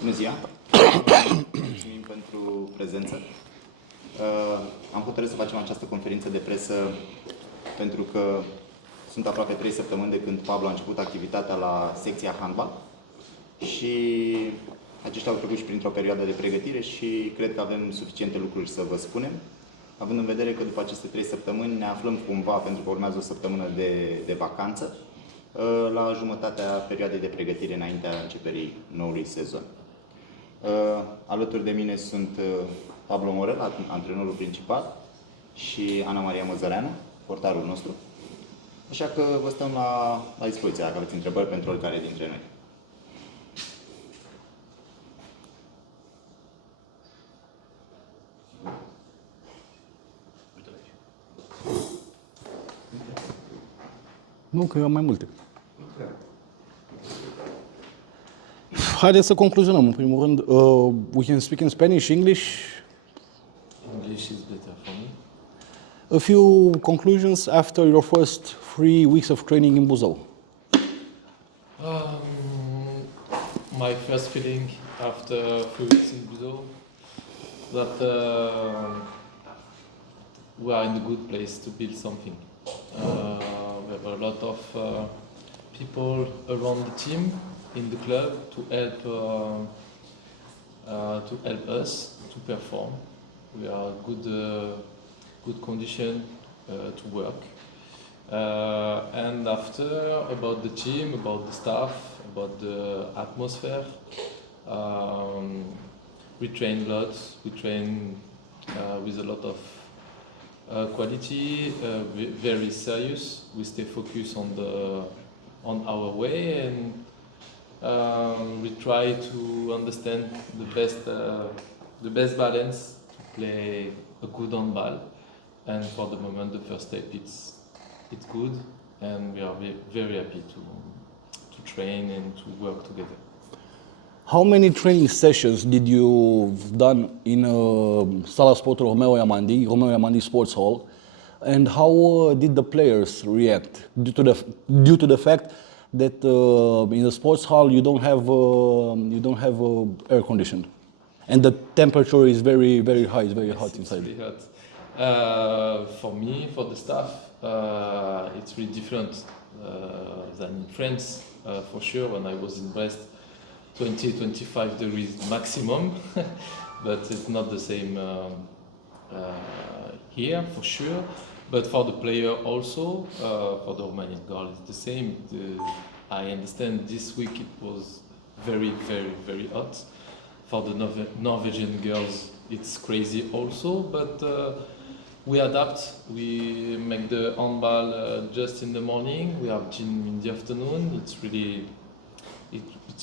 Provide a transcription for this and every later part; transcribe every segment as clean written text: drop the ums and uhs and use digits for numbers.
Bună ziua! Mulțumim pentru prezență. Am hotărât să facem această conferință de presă pentru că sunt aproape 3 săptămâni de când Pablo a început activitatea la secția handbal și aceștia au trecut și printr-o perioadă de pregătire și cred că avem suficiente lucruri să vă spunem, având în vedere că după aceste 3 săptămâni ne aflăm cumva, pentru că urmează o săptămână de vacanță, la jumătatea perioadei de pregătire înaintea începerii noului sezon. Alături de mine sunt Pablo Morel, antrenorul principal, și Ana Maria Măzăreanu, portarul nostru. Așa că vă stăm la dispoziție dacă aveți întrebări pentru oricare dintre noi. Nu, că eu am mai multe. Haideți să concluzionăm, în primul rând. We can speak in Spanish, English. English is better for me. A few conclusions after your first 3 weeks of training in Buzău. My first feeling after 3 weeks in Buzău that we are in a good place to build something. We have a lot of people around the team in the club to help us to perform. We are good condition to work. And after, about the team, about the staff, about the atmosphere, we train lots. We train with a lot of quality, very serious. We stay focused on our way, and we try to understand the best balance to play a good handball. And for the moment, the first step it's good, and we are very happy to train and to work together. How many training sessions did you done in Sala Sportul Romeo Iamandi Sports Hall, and how did the players react due to the fact that in the sports hall you don't have air condition, and the temperature is very high, it's very hot inside. It's really hot. For me, for the staff, it's really different than in France, for sure. When I was in Brest, 20-25 degrees maximum, but it's not the same here, for sure. But for the player also, for the Romanian girl, it's the same. I understand this week it was very hot. For the Norwegian girls, it's crazy also, but we adapt. We make the handball just in the morning. We have gym in the afternoon. It's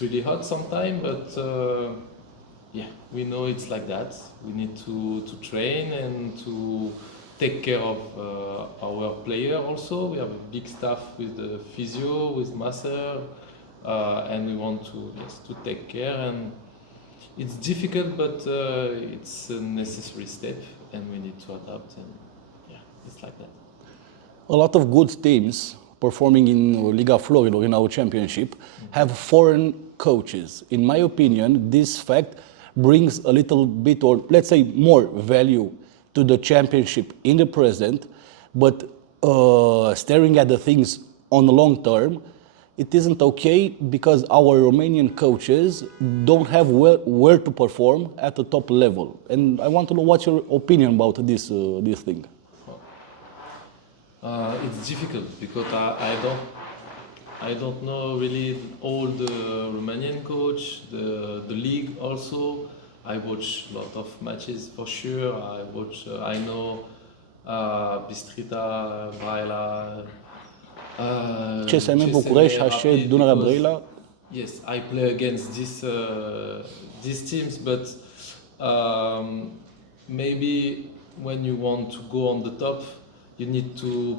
really hot sometimes, but yeah, we know it's like that. We need to train and to take care of our player also. We have a big staff with the physio, with masseur, and we want to take care. And it's difficult, but it's a necessary step, and we need to adapt. And yeah, it's like that. A lot of good teams performing in Liga Florilor, in our championship, have foreign coaches. In my opinion, this fact brings a little bit, or let's say more value to the championship in the present, but staring at the things on the long term, it isn't okay because our Romanian coaches don't have where to perform at the top level. And I want to know what's your opinion about this thing. It's difficult because I don't know really all the Romanian coach, the league also. I watch a lot of matches for sure. I know Bistrita, Braila, CSM București, HC Dunărea Brăila. Yes, I play against these teams, but maybe when you want to go on the top, you need to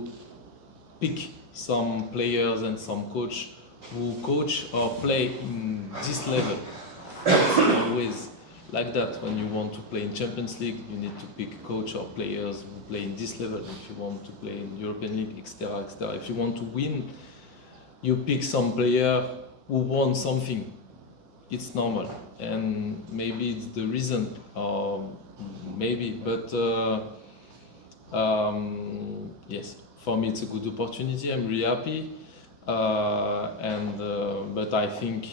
pick some players and some coach who coach or play in this level. It's always like that. When you want to play in Champions League, you need to pick coach or players who play in this level. If you want to play in European League, etc., etc. If you want to win, you pick some player who won something. It's normal. and maybe it's the reason, or maybe, but yes, for me it's a good opportunity. I'm really happy, but I think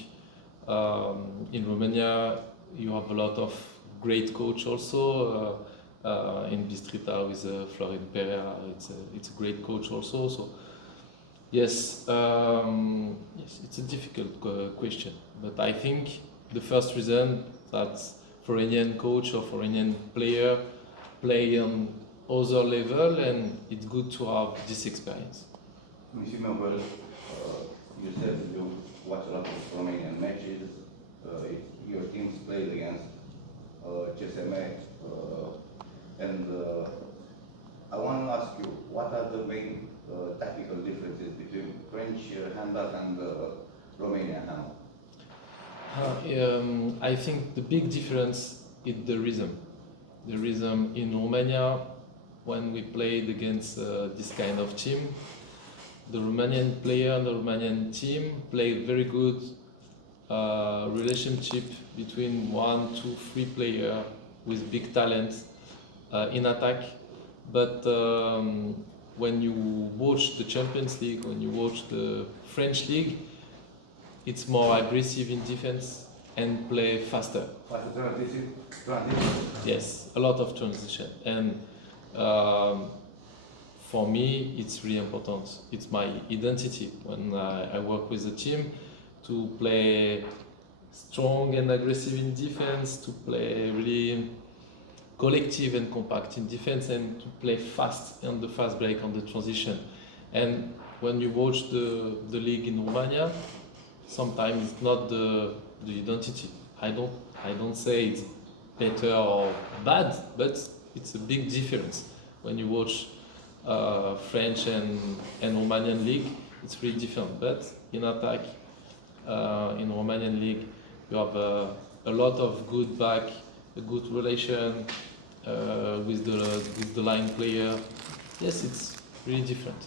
in Romania you have a lot of great coach also. In Bistrita with Florin Perea, it's a great coach also. So yes, yes, it's a difficult question, but I think the first reason that foreign coach or foreign player play on other level, and it's good to have this experience. Monsieur Melville, you said you watch a lot of Romanian matches. Your teams played against CSM, and I want to ask you, what are the main tactical differences between French handball and Romanian handball? I think the big difference is the rhythm. The rhythm in Romania, when we played against this kind of team, the Romanian player and the Romanian team played very good relationship between 1, 2, 3 players with big talent in attack. But when you watch the Champions League, when you watch the French League, it's more aggressive in defense and play faster. Transition? Yes, a lot of transition. And for me, it's really important. It's my identity when I work with the team to play strong and aggressive in defense, to play really collective and compact in defense, and to play fast on the fast break on the transition. And when you watch the league in Romania, sometimes it's not the identity. I don't say it's better or bad, but it's a big difference. When you watch French and Romanian league, it's really different. But in attack, in Romanian league, you have a lot of good back, a good relation with the line player. Yes, it's really different.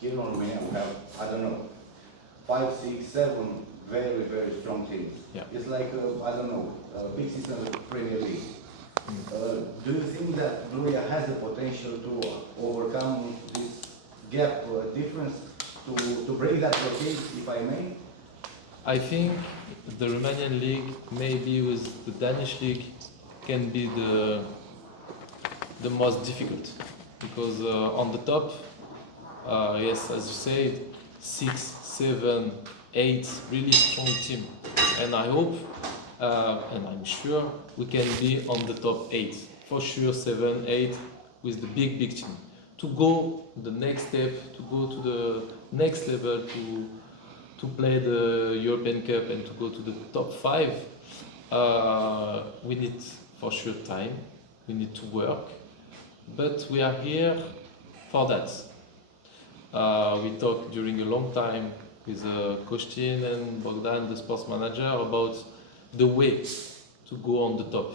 Here in Romania we have, I don't know, 5, 6, 7 very, very strong teams. Yeah. It's like, I don't know, big system of the Premier League. Do you think that Gloria has the potential to overcome this gap difference, to break that blockade, if I may? I think the Romanian league, maybe with the Danish league, can be the most difficult, because on the top, yes, as you said, 6, 7, 8 really strong team, and I hope and I'm sure we can be on the top 8 for sure, 7, 8 with the big team to go the next step, to go to the next level, to play the European Cup and to go to the top 5. We need for sure time, we need to work, but we are here for that. We talked during a long time with Kostin and Bogdan, the sports manager, about the way to go on the top.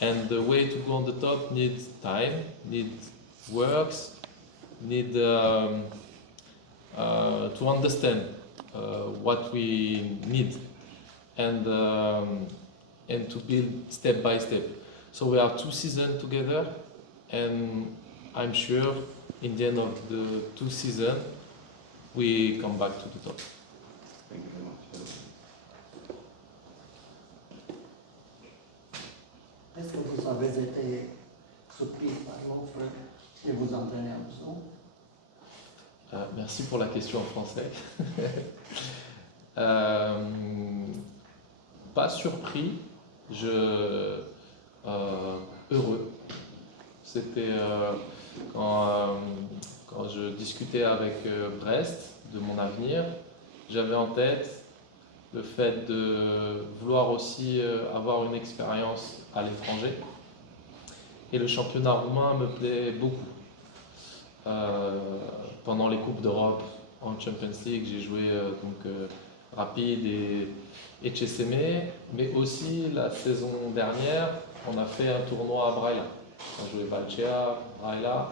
And the way to go on the top needs time, needs works, need to understand what we need, and to build step by step. So we have 2 seasons together, and I'm sure in the end of the 2 seasons we come back to the top. Thank you very much. Est-ce que vous avez été surpris par l'offre que vous entraînez en dessous? Merci pour la question en français. Pas surpris, heureux. C'était quand je discutais avec Brest de mon avenir, j'avais en tête le fait de vouloir aussi avoir une expérience à l'étranger. Et le championnat roumain me plaît beaucoup. Pendant les Coupes d'Europe en Champions League, j'ai joué Rapid et CSM, mais aussi la saison dernière, on a fait un tournoi à Braila. On a joué Valcea, Braila,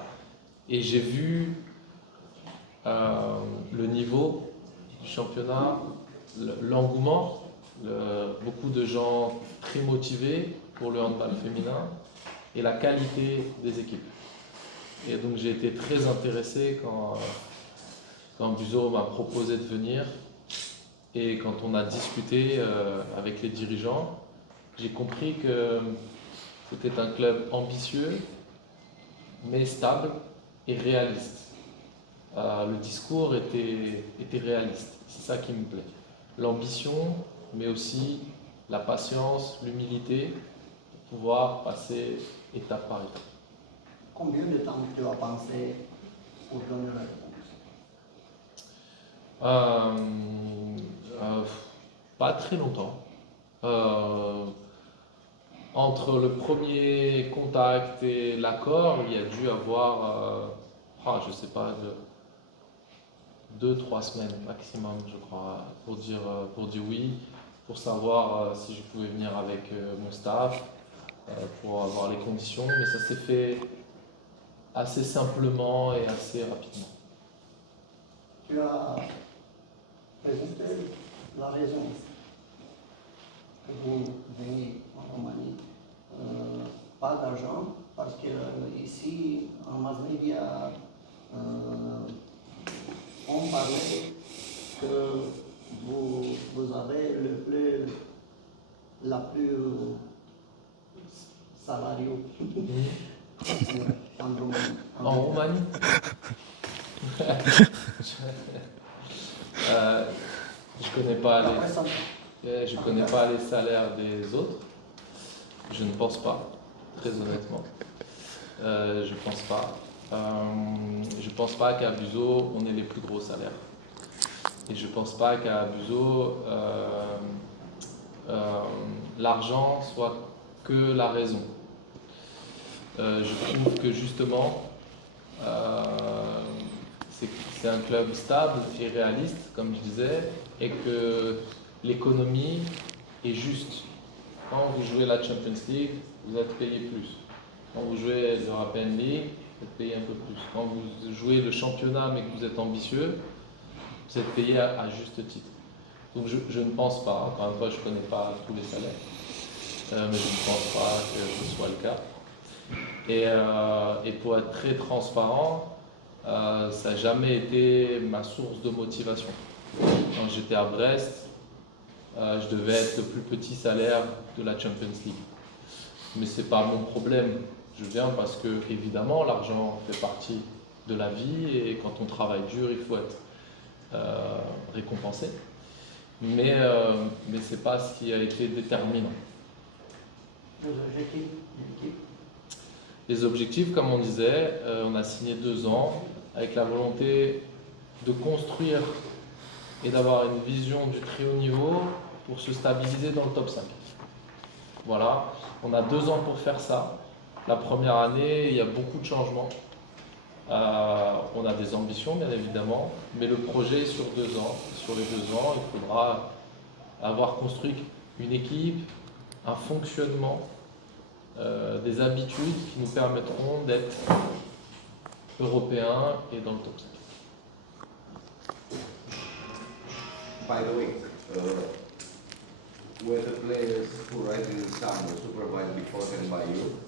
et j'ai vu le niveau du championnat, l'engouement beaucoup de gens très motivés pour le handball féminin et la qualité des équipes. Et donc j'ai été très intéressé quand Buzo m'a proposé de venir et quand on a discuté avec les dirigeants, j'ai compris que c'était un club ambitieux mais stable et réaliste. Le discours était réaliste, c'est ça qui me plaît. L'ambition, mais aussi la patience, l'humilité pour pouvoir passer étape par étape. Combien de temps tu as pensé pour donner la réponse? Pas très longtemps. Entre le premier contact et l'accord, il y a dû avoir, je sais pas, 2-3 semaines maximum, je crois, pour dire oui, pour savoir si je pouvais venir avec mon staff, pour avoir les conditions, mais ça s'est fait assez simplement et assez rapidement. Tu as présenté la raison que vous venez en Roumanie. Pas d'argent, parce que ici, en mass media, on parlait que vous avez la plus salariaux en Roumanie. En Roumanie je connais pas je connais pas les salaires des autres. Je ne pense pas, très honnêtement. Je pense pas. Je pense pas qu'à Buzo, on ait les plus gros salaires. Et je pense pas qu'à Buzo, l'argent soit que la raison. Je trouve que justement, c'est un club stable et réaliste, comme je disais, et que l'économie est juste. Quand vous jouez la Champions League, vous êtes payé plus. Quand vous jouez l'European League, vous êtes payé un peu plus. Quand vous jouez le championnat mais que vous êtes ambitieux, vous êtes payé à juste titre. Donc je ne pense pas, encore une fois, je ne connais pas tous les salaires, mais je ne pense pas que ce soit le cas. Et pour être très transparent, ça n'a jamais été ma source de motivation. Quand j'étais à Brest, je devais être le plus petit salaire de la Champions League. Mais ce n'est pas mon problème. Je viens parce que, évidemment, l'argent fait partie de la vie et quand on travaille dur, il faut être récompensé. Mais ce n'est pas ce qui a été déterminant. Les objectifs, comme on disait, on a signé 2 ans avec la volonté de construire et d'avoir une vision du très haut niveau pour se stabiliser dans le top 5. Voilà, on a 2 ans pour faire ça. La première année, il y a beaucoup de changements. On a des ambitions, bien évidemment, mais le projet est sur 2 ans. Sur les 2 ans, il faudra avoir construit une équipe, un fonctionnement, des habitudes qui nous permettront d'être européens et dans le top 5. By the way, were the players who arrived in the summer supervised beforehand by you?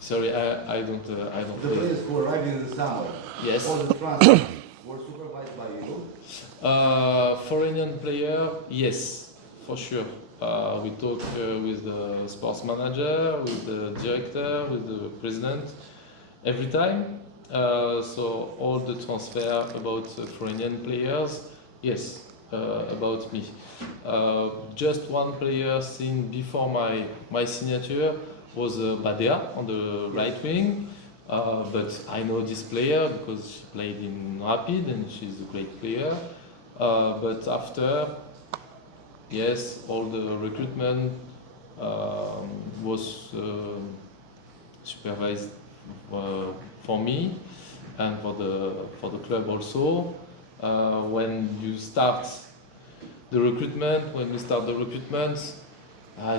Sorry, I don't. The players who arrived in the summer, Yes. all the transfers were supervised by you? Foreign player, yes, for sure. We talk with the sports manager, with the director, with the president, every time. So all the transfer about foreign players, yes, about me. Just one player seen before my signature was Badea on the right wing. But I know this player because she played in Rapid and she's a great player. But after, yes, all the recruitment was supervised for me and for the club also. When you start the recruitment,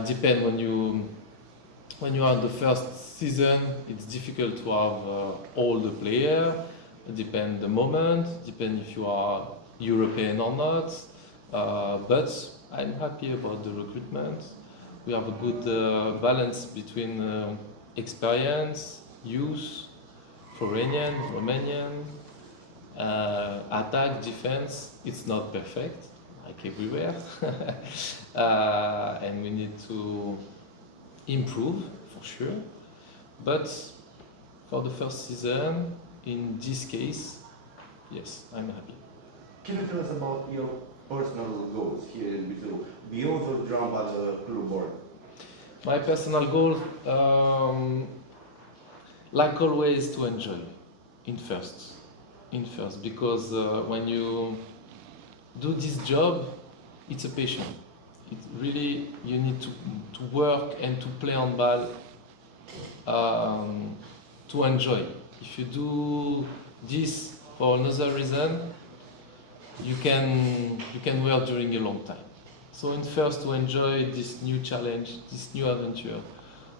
depend when you are in the first season, it's difficult to have all the players. Depend the moment, depend if you are European or not. But I'm happy about the recruitment. We have a good balance between experience, youth, foreign, Romanian, attack, defense. It's not perfect, like everywhere, and we need to improve for sure. But for the first season, in this case, yes, I'm happy. Can you tell us about your personal goals here in Brazil, beyond the drawn by the club board? My personal goal, like always, to enjoy in first, because when you do this job, it's a passion. It really, you need to work and to play on ball to enjoy. If you do this for another reason, you can work during a long time. So in first, to enjoy this new challenge, this new adventure,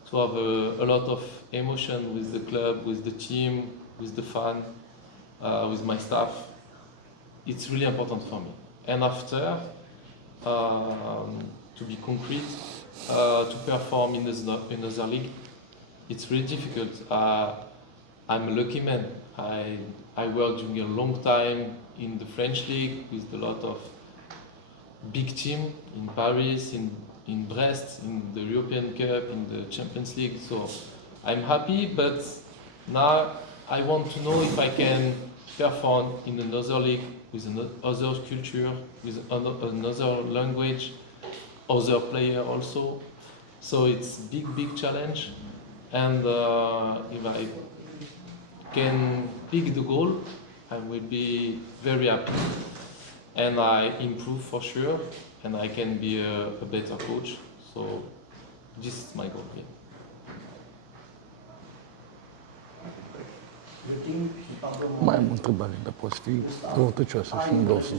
to have a lot of emotion with the club, with the team, with the fan, with my staff. It's really important for me. And after, to be concrete, to perform in another league, it's really difficult. I'm a lucky man. I worked during a long time in the French league with a lot of big team in Paris, in Brest, in the European Cup, in the Champions League. So I'm happy, but now I want to know if I can perform in another league with another culture, with another language, other player also. So it's big challenge, and if I can pick the goal, I will be very happy, and I improve for sure, and I can be a better coach. So this is my goal. Yeah. Eu think și Pablo Mai am o întrebare, dar poți fi răutăcioasă și nu vreau să...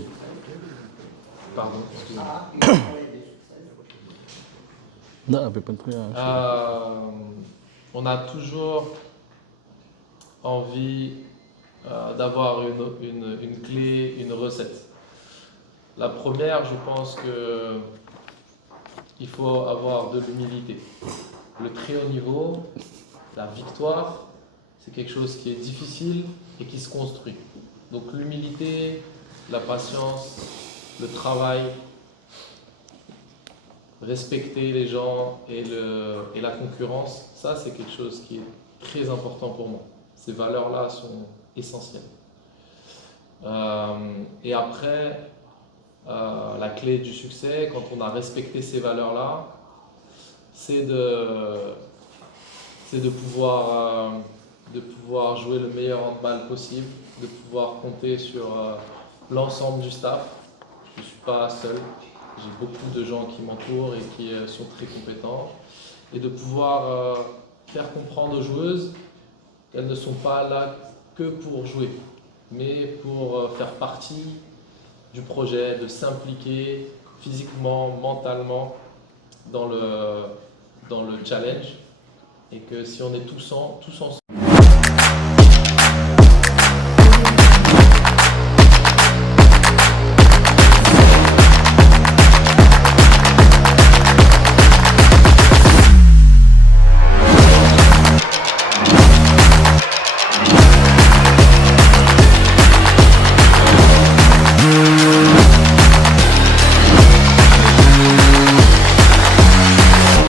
Pardon, excusez-moi. Da, pentru ea... On a toujours envie d'avoir une clé, une recette. La première, je pense que il faut avoir de l'humilité. Le très haut niveau, la victoire, c'est quelque chose qui est difficile et qui se construit. Donc l'humilité, la patience, le travail, respecter les gens et la concurrence, ça c'est quelque chose qui est très important pour moi. Ces valeurs-là sont essentielles. Et après, la clé du succès, quand on a respecté ces valeurs-là, c'est de pouvoir jouer le meilleur handball possible, de pouvoir compter sur l'ensemble du staff. Je ne suis pas seul, j'ai beaucoup de gens qui m'entourent et qui sont très compétents. Et de pouvoir faire comprendre aux joueuses qu'elles ne sont pas là que pour jouer, mais pour faire partie du projet, de s'impliquer physiquement, mentalement dans le challenge. Et que si on est tous ensemble,